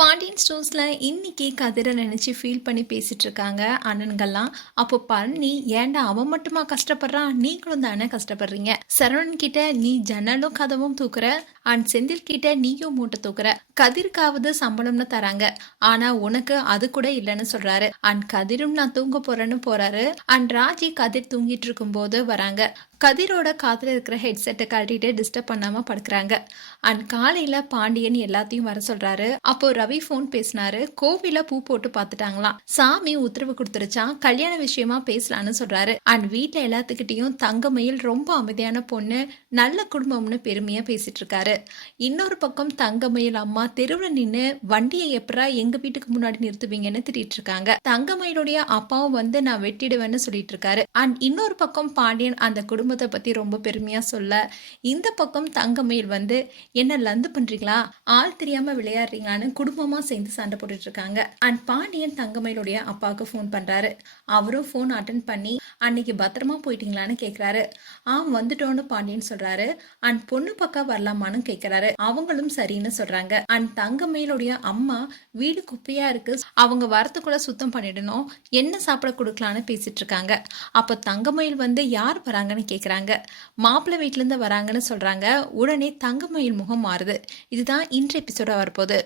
பாண்டியன் ஸ்டோர்ஸ்ல இன்னைக்கு கதிரை நினச்சி ஃபீல் பண்ணி பேசிகிட்டு இருக்காங்க அண்ணன்கள்லாம். அப்போ பழனி ஏன்டா அவன் மட்டுமா கஷ்டப்படுறான் நீங்களும் தானே கஷ்டப்படுறீங்க. சரவணன் கிட்ட நீ ஜன்னலும் கதவும் தூக்குற. அண்ட் செந்தில் கிட்ட நீயும் மூட்டை தூக்குற. கதிர்க்காவது சம்பளம்னு தராங்க. ஆனா உனக்கு அது கூட இல்லைன்னு சொல்றாரு. அண்ட் கதிரும் நான் தூங்க போறேன்னு போறாரு. அண்ட் ராஜி கதிர் தூங்கிட்டு இருக்கும் போது வராங்க. கதிரோட காதில் இருக்கிற ஹெட்செட்டை கழட்டிட்டு டிஸ்டர்ப் பண்ணாம படுக்கிறாங்க. அண்ட் காலையில பாண்டியன் எல்லாத்தையும் வர சொல்றாரு. அப்போ ரவி ஃபோன் பேசினாரு. கோவில பூ போட்டு பார்த்துட்டாங்களாம் சாமி உத்தரவு கொடுத்துருச்சான் கல்யாண விஷயமா பேசலான்னு சொல்றாரு. அண்ட் வீட்டுல எல்லாத்துக்கிட்டையும் தங்கமயில் ரொம்ப அமைதியான பொண்ணு. நல்ல குடும்பம்னு பெருமையா பேசிட்டு இருக்காரு இன்னொரு பக்கம் தங்கமயில் அம்மா தெருவில் நின்று வண்டியை எப்பரா எங்க வீட்டுக்கு முன்னாடி நிறுத்துவீங்கன்னு திட்டிட்டு இருக்காங்க தங்கமயிலுடைய அப்பாவும் வந்து நான் வெட்டிடுவேன்னு சொல்லிட்டு இருக்காரு அண்ட் இன்னொரு பக்கம் பாண்டியன் அந்த குடும்பத்தை பத்தி ரொம்ப பெருமையா சொல்ல இந்த பக்கம் தங்கமயில் வந்து என்ன லந்து பண்றீங்களா? ஆள் தெரியாம விளையாடுறீங்களான்னு குடும்பமா சேர்ந்து சண்டை போட்டுட்டு இருக்காங்க அண்ட் பாண்டியன் தங்கமயிலுடைய அப்பாவுக்கு ஃபோன் பண்றாரு. அவரும் ஃபோன் அட்டன் பண்ணி அன்னைக்கு பத்திரமா போயிட்டீங்களான்னு கேக்குறாரு. ஆம் வந்துட்டோன்னு பாண்டியன் சொல்றாரு. அண்ட் பொண்ணு பக்கம் வரலாமான்னு கேக்குறாரு. அவங்களும் சரின்னு சொல்றாங்க. அண்ட் தங்கமயிலுடைய அம்மா வீடு குப்பையா இருக்கு. அவங்க வரத்துக்குள்ள சுத்தம் பண்ணிடணும். என்ன சாப்பிட கொடுக்கலான்னு பேசிட்டு இருக்காங்க அப்போ தங்கமயில் வந்து யார் வராங்கன்னு கேக்குறாங்க. மாப்பிள்ளை வீட்டுல இருந்து வராங்கன்னு சொல்றாங்க. உடனே தங்கமயில் முகம் மாறுது. இதுதான் இன்றைய எபிசோட வரப்போகுது.